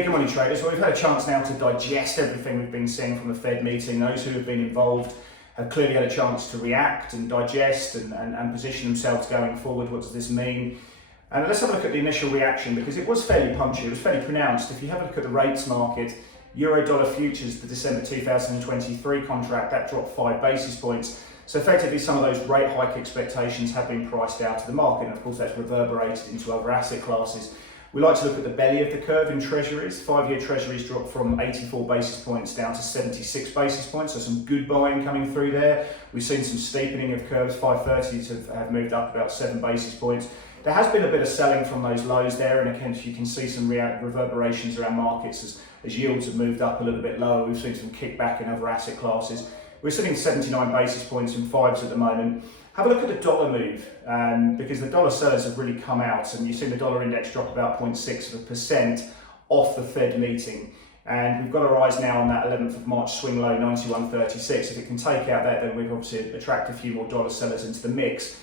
Bigger money traders, well, we've had a chance now to digest everything we've been seeing from the Fed meeting. Those who have been involved have clearly had a chance to react and digest and position themselves going forward. What does this mean? And let's have a look at the initial reaction, because it was fairly punchy, it was fairly pronounced. If you have a look at the rates market, Euro-dollar futures, the December 2023 contract, that dropped 5 basis points. So effectively some of those rate hike expectations have been priced out of the market, and of course that's reverberated into other asset classes. We like to look at the belly of the curve in treasuries. 5-year treasuries dropped from 84 basis points down to 76 basis points, so some good buying coming through there. We've seen some steepening of curves. 530s have moved up about 7 basis points. There has been a bit of selling from those lows there, and again you can see some reverberations around markets as yields have moved up a little bit lower. We've seen some kickback in other asset classes. We're sitting 79 basis points in 5s at the moment. Have a look at the dollar move, because the dollar sellers have really come out, and you've seen the dollar index drop about 0.6% off the Fed meeting. And we've got our eyes now on that 11th of March swing low, 91.36. If it can take out that, then we've obviously attract a few more dollar sellers into the mix.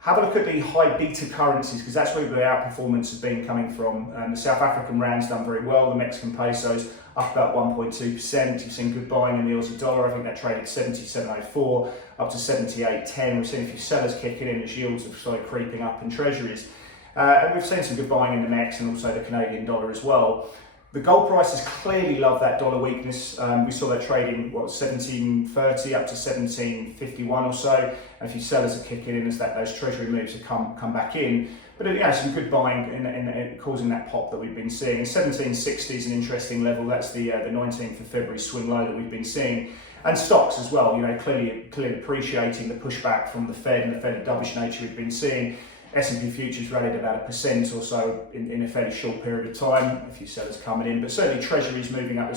Have a look at the high beta currencies, because that's where the outperformance has been coming from. The South African rand's done very well. The Mexican peso's up about 1.2%. You've seen good buying in the Aussie dollar. I think that traded 77.04 up to 78.10. We've seen a few sellers kicking in as yields have started creeping up in treasuries. And we've seen some good buying in the Mex and also the Canadian dollar as well. The gold prices clearly love that dollar weakness. We saw that trading, 17.30 up to 17.51 or so. And a few sellers are kicking in as those treasury moves have come back in. But yeah, some good buying in causing that pop that we've been seeing. 17.60 is an interesting level. That's the 19th of February swing low that we've been seeing. And stocks as well, clearly appreciating the pushback from the Fed and the Fed dovish nature we've been seeing. S&P futures rallied about 1% or so in a fairly short period of time. A few sellers coming in, but certainly treasuries moving up.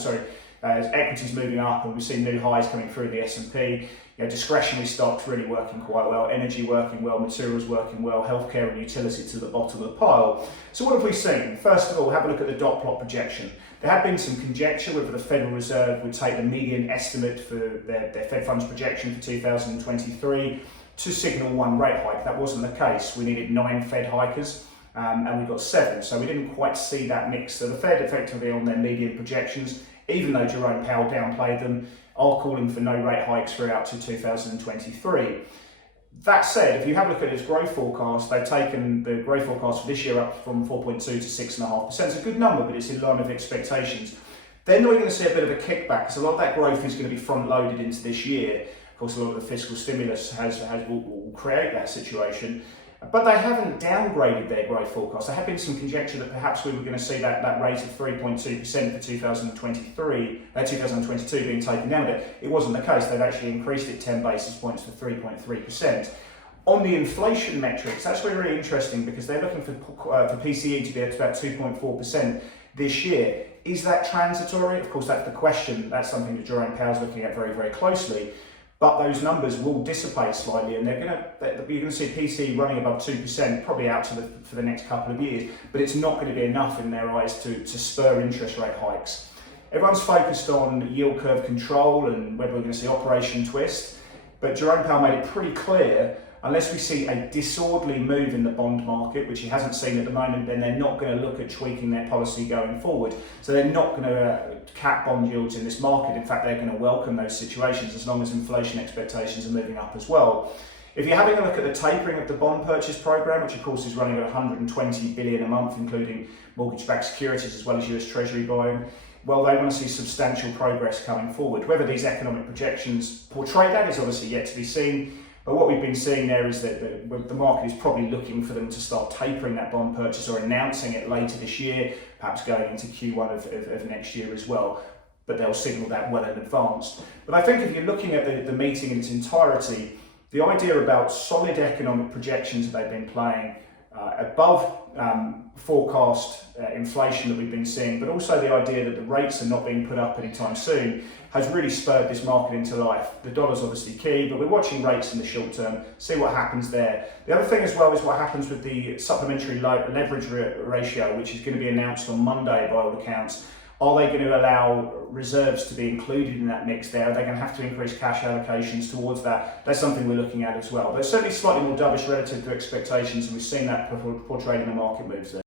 Equities moving up, and we've seen new highs coming through the S&P. Discretionary stocks really working quite well. Energy working well. Materials working well. Healthcare and utility to the bottom of the pile. So what have we seen? First of all, have a look at the dot plot projection. There had been some conjecture whether the Federal Reserve would take the median estimate for their Fed funds projection for 2023. To signal one rate hike. That wasn't the case. We needed 9 Fed hikers and we got 7, so we didn't quite see that mix. So the Fed effectively on their median projections, even though Jerome Powell downplayed them, are calling for no rate hikes throughout to 2023. That said, if you have a look at its growth forecast, they've taken the growth forecast for this year up from 4.2 to 6.5%. It's a good number, but it's in line with expectations. Then we're going to see a bit of a kickback, because a lot of that growth is going to be front loaded into this year. Of course, a lot of the fiscal stimulus will create that situation, but they haven't downgraded their growth forecast. There have been some conjecture that perhaps we were going to see that rate of 3.2% for 2022 being taken down a bit. It wasn't the case. They've actually increased it 10 basis points to 3.3%. On the inflation metrics, that's really interesting, because they're looking for PCE to be at about 2.4% this year. Is that transitory? Of course, that's the question. That's something that Jerome Powell's looking at very, very closely. But those numbers will dissipate slightly, and you're going to see PCE running above 2% probably out for the next couple of years. But it's not going to be enough in their eyes to spur interest rate hikes. Everyone's focused on yield curve control and whether we're going to see Operation Twist. But Jerome Powell made it pretty clear, unless we see a disorderly move in the bond market, which he hasn't seen at the moment, then they're not going to look at tweaking their policy going forward. So they're not going to cap bond yields in this market. In fact, they're going to welcome those situations as long as inflation expectations are moving up as well. If you're having a look at the tapering of the bond purchase program, which of course is running at 120 billion a month, including mortgage-backed securities as well as US Treasury buying, well, they want to see substantial progress coming forward. Whether these economic projections portray that is obviously yet to be seen. But what we've been seeing there is that the market is probably looking for them to start tapering that bond purchase or announcing it later this year, perhaps going into Q1 of next year as well. But they'll signal that well in advance. But I think if you're looking at the meeting in its entirety, the idea about solid economic projections that they've been playing above forecast inflation that we've been seeing, but also the idea that the rates are not being put up anytime soon, has really spurred this market into life. The dollar's obviously key, but we're watching rates in the short term, see what happens there. The other thing as well is what happens with the supplementary leverage ratio, which is going to be announced on Monday by all accounts. Are they going to allow reserves to be included in that mix there? Are they going to have to increase cash allocations towards that? That's something we're looking at as well. But it's certainly slightly more dovish relative to expectations, and we've seen that portrayed in the market moves there.